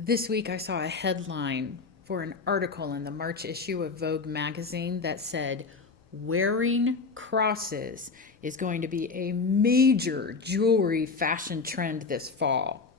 This week I saw a headline for an article in the March issue of Vogue magazine that said, "Wearing crosses is going to be a major jewelry fashion trend this fall."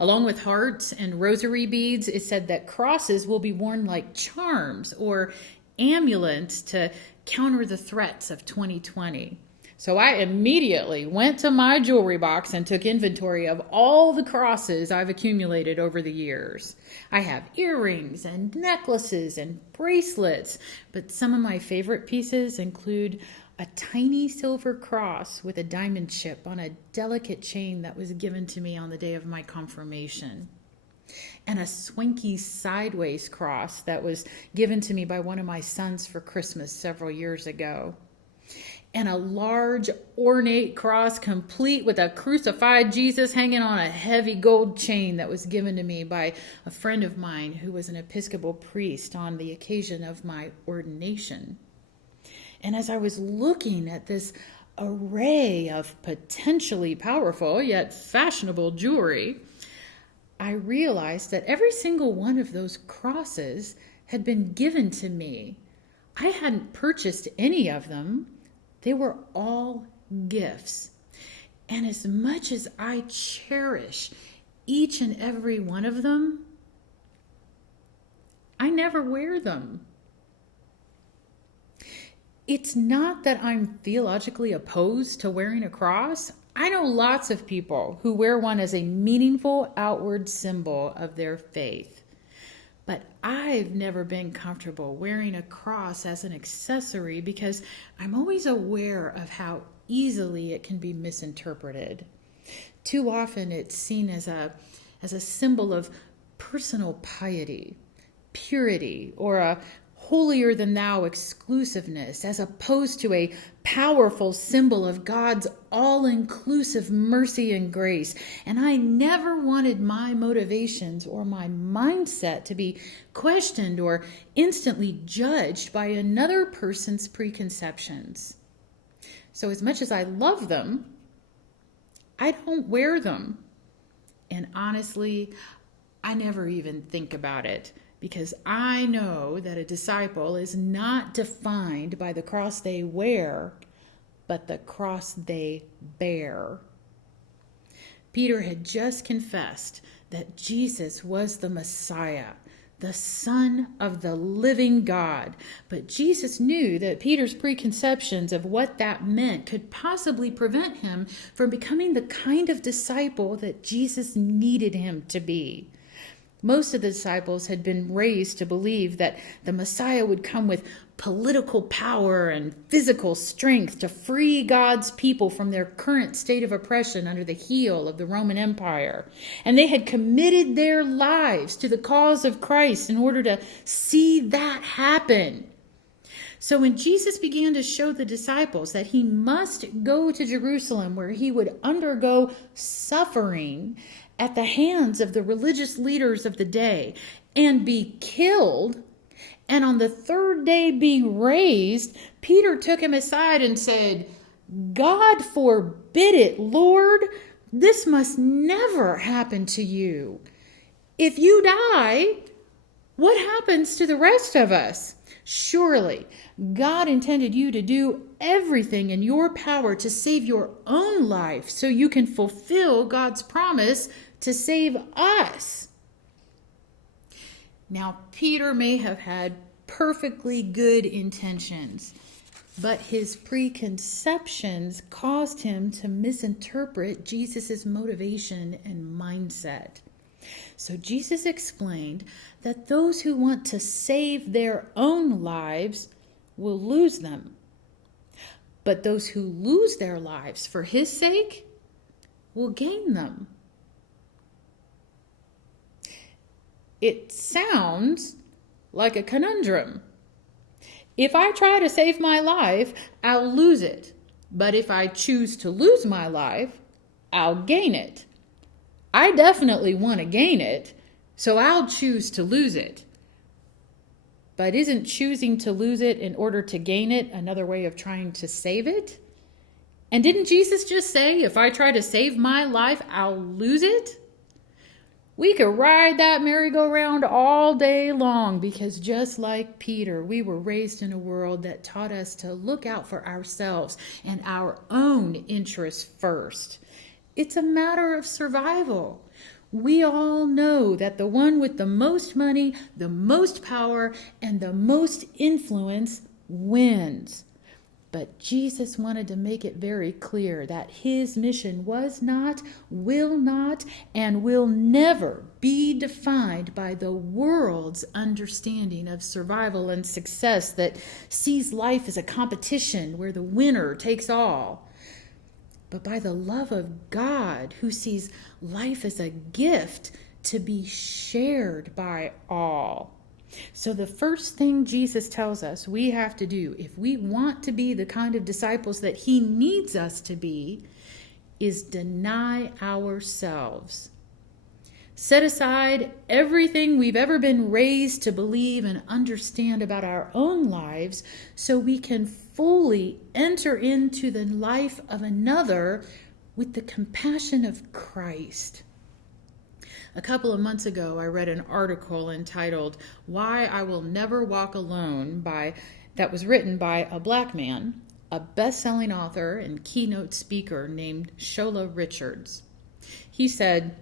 Along with hearts and rosary beads, it said that crosses will be worn like charms or amulets to counter the threats of 2020. So I immediately went to my jewelry box and took inventory of all the crosses I've accumulated over the years. I have earrings and necklaces and bracelets, but some of my favorite pieces include a tiny silver cross with a diamond chip on a delicate chain that was given to me on the day of my confirmation, and a swanky sideways cross that was given to me by one of my sons for Christmas several years ago, and a large ornate cross complete with a crucified Jesus hanging on a heavy gold chain that was given to me by a friend of mine who was an Episcopal priest on the occasion of my ordination. And as I was looking at this array of potentially powerful yet fashionable jewelry, I realized that every single one of those crosses had been given to me. I hadn't purchased any of them. They were all gifts. And as much as I cherish each and every one of them, I never wear them. It's not that I'm theologically opposed to wearing a cross. I know lots of people who wear one as a meaningful outward symbol of their faith. But I've never been comfortable wearing a cross as an accessory because I'm always aware of how easily it can be misinterpreted. Too often it's seen as a symbol of personal piety, purity, or a holier than thou exclusiveness, as opposed to a powerful symbol of God's all-inclusive mercy and grace. And I never wanted my motivations or my mindset to be questioned or instantly judged by another person's preconceptions. So as much as I love them, I don't wear them. And honestly, I never even think about it, because I know that a disciple is not defined by the cross they wear, but the cross they bear. Peter had just confessed that Jesus was the Messiah, the Son of the living God. But Jesus knew that Peter's preconceptions of what that meant could possibly prevent him from becoming the kind of disciple that Jesus needed him to be. Most of the disciples had been raised to believe that the Messiah would come with political power and physical strength to free God's people from their current state of oppression under the heel of the Roman Empire. And they had committed their lives to the cause of Christ in order to see that happen. So when Jesus began to show the disciples that he must go to Jerusalem, where he would undergo suffering at the hands of the religious leaders of the day and be killed, and on the third day be raised, Peter took him aside and said, "God forbid it, Lord. This must never happen to you. If you die, what happens to the rest of us? Surely God intended you to do everything in your power to save your own life so you can fulfill God's promise to save us." Now, Peter may have had perfectly good intentions, but his preconceptions caused him to misinterpret Jesus' motivation and mindset. So Jesus explained that those who want to save their own lives will lose them. But those who lose their lives for his sake will gain them. It sounds like a conundrum. If I try to save my life, I'll lose it. But if I choose to lose my life, I'll gain it. I definitely want to gain it, so I'll choose to lose it. But isn't choosing to lose it in order to gain it another way of trying to save it? And didn't Jesus just say, if I try to save my life, I'll lose it? We could ride that merry-go-round all day long because just like Peter, we were raised in a world that taught us to look out for ourselves and our own interests first. It's a matter of survival. We all know that the one with the most money, the most power, and the most influence wins. But Jesus wanted to make it very clear that his mission was not, will not, and will never be defined by the world's understanding of survival and success that sees life as a competition where the winner takes all, but by the love of God, who sees life as a gift to be shared by all. So the first thing Jesus tells us we have to do if we want to be the kind of disciples that he needs us to be is deny ourselves. Set aside everything we've ever been raised to believe and understand about our own lives so we can fully enter into the life of another with the compassion of Christ. A couple of months ago, I read an article entitled "Why I Will Never Walk Alone" that was written by a black man, a best-selling author and keynote speaker named Shola Richards. He said,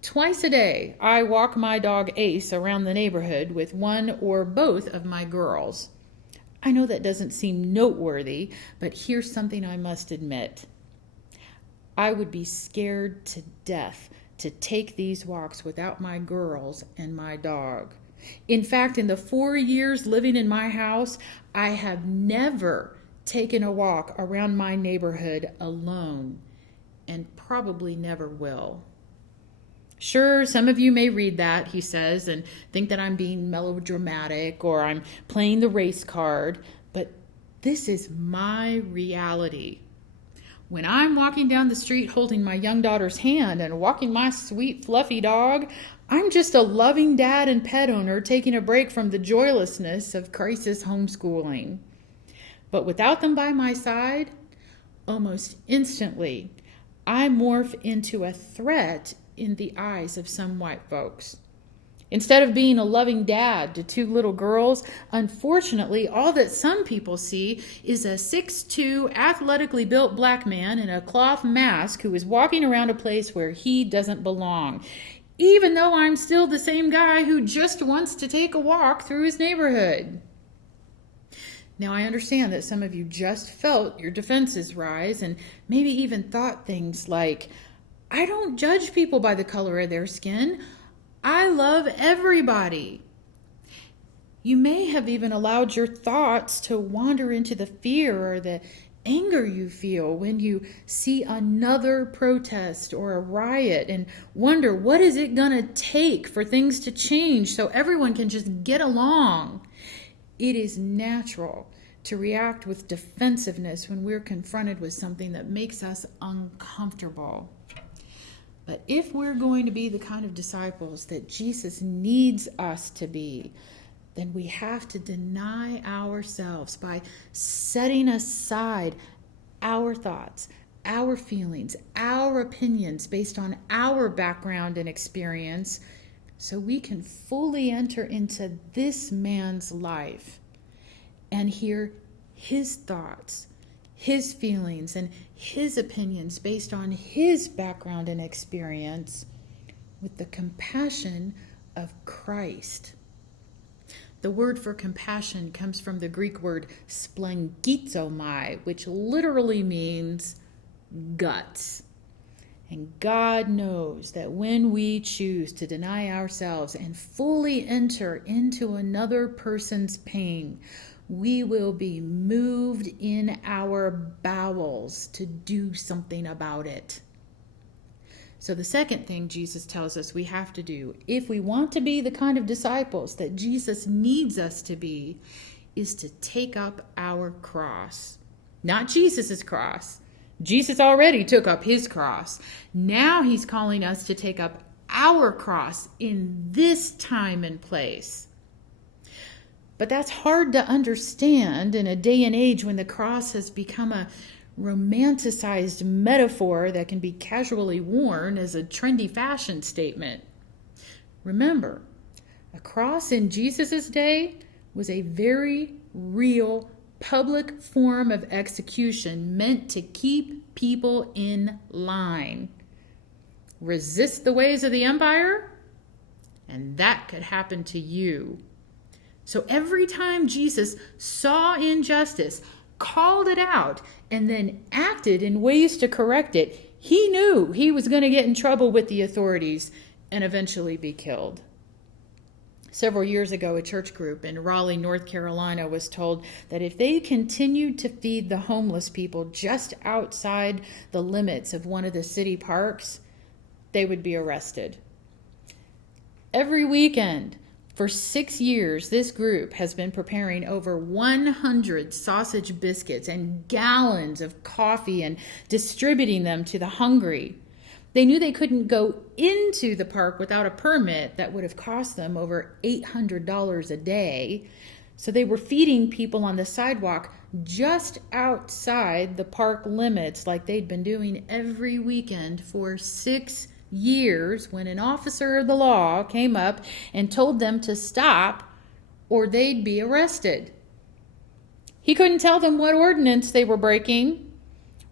"Twice a day, I walk my dog Ace around the neighborhood with one or both of my girls. I know that doesn't seem noteworthy, but here's something I must admit. I would be scared to death to take these walks without my girls and my dog. In fact, in the 4 years living in my house, I have never taken a walk around my neighborhood alone, and probably never will." Sure, some of you may read that, he says, and think that I'm being melodramatic or I'm playing the race card, but this is my reality. When I'm walking down the street holding my young daughter's hand and walking my sweet fluffy dog, I'm just a loving dad and pet owner taking a break from the joylessness of crisis homeschooling. But without them by my side, almost instantly, I morph into a threat in the eyes of some white folks. Instead of being a loving dad to 2 little girls, unfortunately, all that some people see is a 6'2", athletically built black man in a cloth mask who is walking around a place where he doesn't belong, even though I'm still the same guy who just wants to take a walk through his neighborhood. Now, I understand that some of you just felt your defenses rise and maybe even thought things like, I don't judge people by the color of their skin. I love everybody. You may have even allowed your thoughts to wander into the fear or the anger you feel when you see another protest or a riot and wonder, what is it going to take for things to change so everyone can just get along? It is natural to react with defensiveness when we're confronted with something that makes us uncomfortable. But if we're going to be the kind of disciples that Jesus needs us to be, then we have to deny ourselves by setting aside our thoughts, our feelings, our opinions based on our background and experience so we can fully enter into this man's life and hear his thoughts, his feelings, and his opinions based on his background and experience with the compassion of Christ. The word for compassion comes from the Greek word splengizomai, which literally means guts. And God knows that when we choose to deny ourselves and fully enter into another person's pain, we will be moved in our bowels to do something about it. So the second thing Jesus tells us we have to do, if we want to be the kind of disciples that Jesus needs us to be, is to take up our cross. Not Jesus's cross. Jesus already took up his cross. Now he's calling us to take up our cross in this time and place. But that's hard to understand in a day and age when the cross has become a romanticized metaphor that can be casually worn as a trendy fashion statement. Remember, a cross in Jesus' day was a very real public form of execution meant to keep people in line. Resist the ways of the empire, and that could happen to you. So every time Jesus saw injustice, called it out, and then acted in ways to correct it, he knew he was going to get in trouble with the authorities and eventually be killed. Several years ago, a church group in Raleigh, North Carolina, was told that if they continued to feed the homeless people just outside the limits of one of the city parks, they would be arrested. Every weekend, for 6 years, this group has been preparing over 100 sausage biscuits and gallons of coffee and distributing them to the hungry. They knew they couldn't go into the park without a permit that would have cost them over $800 a day. So they were feeding people on the sidewalk just outside the park limits like they'd been doing every weekend for 6 years when an officer of the law came up and told them to stop or they'd be arrested. He couldn't tell them what ordinance they were breaking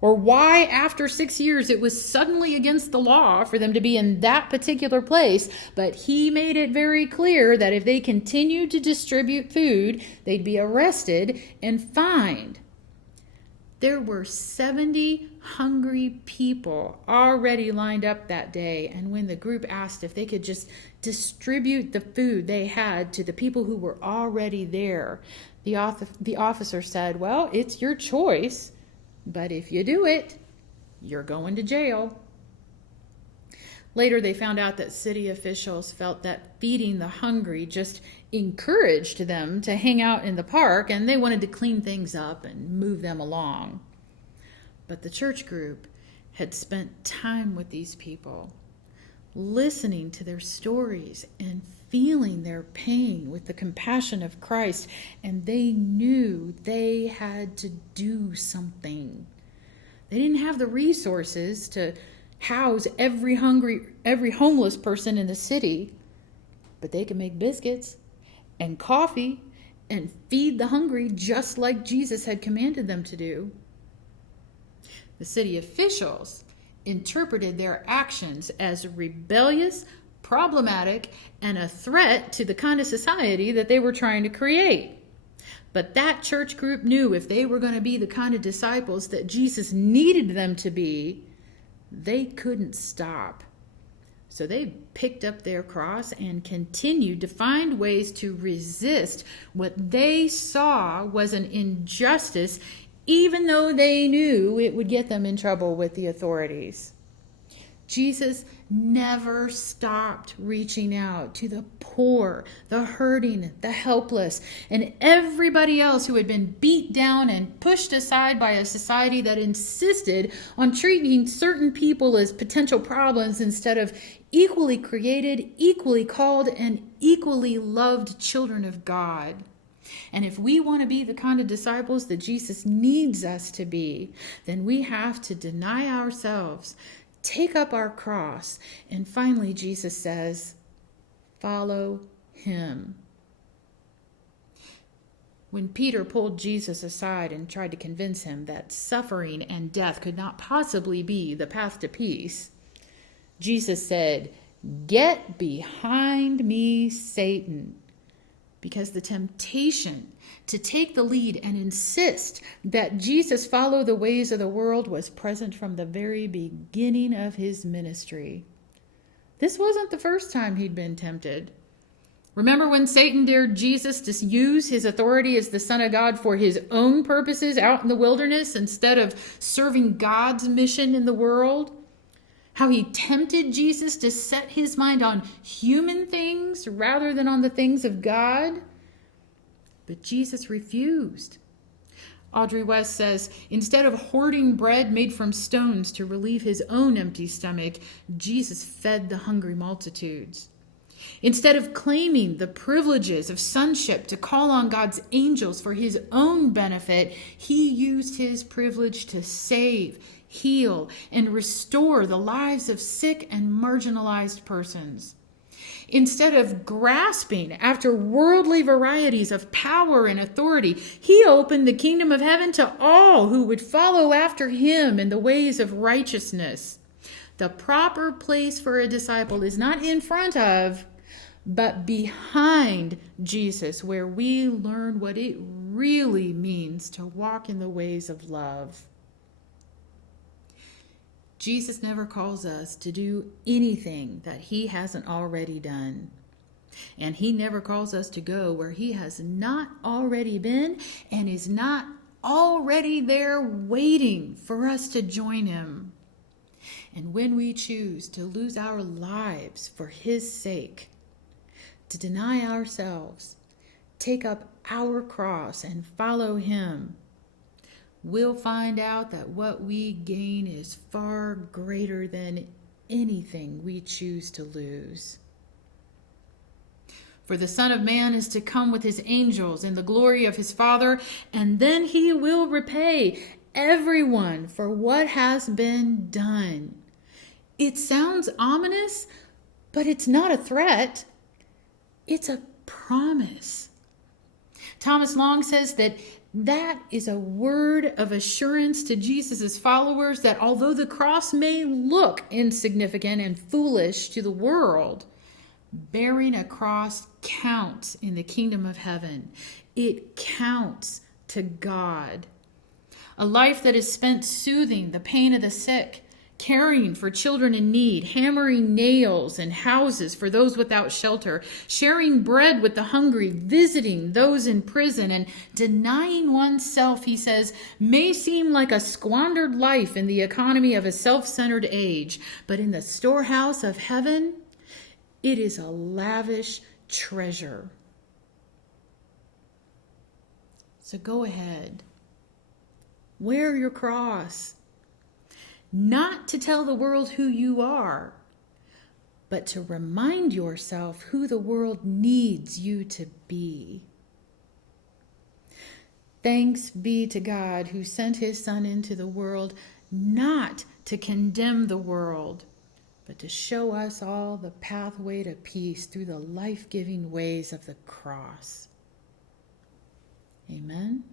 or why after 6 years it was suddenly against the law for them to be in that particular place, but he made it very clear that if they continued to distribute food, they'd be arrested and fined. There were 70 hungry people already lined up that day, and when the group asked if they could just distribute the food they had to the people who were already there, the officer said, "Well, it's your choice, but if you do it, you're going to jail." Later, they found out that city officials felt that feeding the hungry just encouraged them to hang out in the park, and they wanted to clean things up and move them along. But the church group had spent time with these people, listening to their stories and feeling their pain with the compassion of Christ, and they knew they had to do something. They didn't have the resources to house every homeless person in the city, but they could make biscuits and coffee and feed the hungry just like Jesus had commanded them to do. The city officials interpreted their actions as rebellious, problematic, and a threat to the kind of society that they were trying to create. But that church group knew if they were going to be the kind of disciples that Jesus needed them to be, they couldn't stop. So they picked up their cross and continued to find ways to resist what they saw was an injustice, even though they knew it would get them in trouble with the authorities. Jesus never stopped reaching out to the poor, the hurting, the helpless, and everybody else who had been beat down and pushed aside by a society that insisted on treating certain people as potential problems instead of equally created, equally called, and equally loved children of God. And if we want to be the kind of disciples that Jesus needs us to be, then we have to deny ourselves, take up our cross, and finally Jesus says, follow him. When Peter pulled Jesus aside and tried to convince him that suffering and death could not possibly be the path to peace, Jesus said, "Get behind me, Satan." Because the temptation to take the lead and insist that Jesus follow the ways of the world was present from the very beginning of his ministry. This wasn't the first time he'd been tempted. Remember when Satan dared Jesus to use his authority as the Son of God for his own purposes out in the wilderness instead of serving God's mission in the world? How he tempted Jesus to set his mind on human things rather than on the things of God. But Jesus refused. Audrey West says, instead of hoarding bread made from stones to relieve his own empty stomach, Jesus fed the hungry multitudes. Instead of claiming the privileges of sonship to call on God's angels for his own benefit, he used his privilege to save, heal, and restore the lives of sick and marginalized persons. Instead of grasping after worldly varieties of power and authority, he opened the kingdom of heaven to all who would follow after him in the ways of righteousness. The proper place for a disciple is not in front of, but behind Jesus, where we learn what it really means to walk in the ways of love. Jesus never calls us to do anything that he hasn't already done. And he never calls us to go where he has not already been and is not already there waiting for us to join him. And when we choose to lose our lives for his sake, to deny ourselves, take up our cross and follow him, we'll find out that what we gain is far greater than anything we choose to lose. For the Son of Man is to come with his angels in the glory of his Father, and then he will repay everyone for what has been done. It sounds ominous, but it's not a threat. It's a promise. Thomas Long says that is a word of assurance to Jesus' followers that although the cross may look insignificant and foolish to the world, bearing a cross counts in the kingdom of heaven. It counts to God. A life that is spent soothing the pain of the sick, caring for children in need, hammering nails in houses for those without shelter, sharing bread with the hungry, visiting those in prison, and denying oneself, he says, may seem like a squandered life in the economy of a self-centered age, but in the storehouse of heaven, it is a lavish treasure. So go ahead. Wear your cross. Not to tell the world who you are, but to remind yourself who the world needs you to be. Thanks be to God who sent his Son into the world, not to condemn the world, but to show us all the pathway to peace through the life-giving ways of the cross. Amen.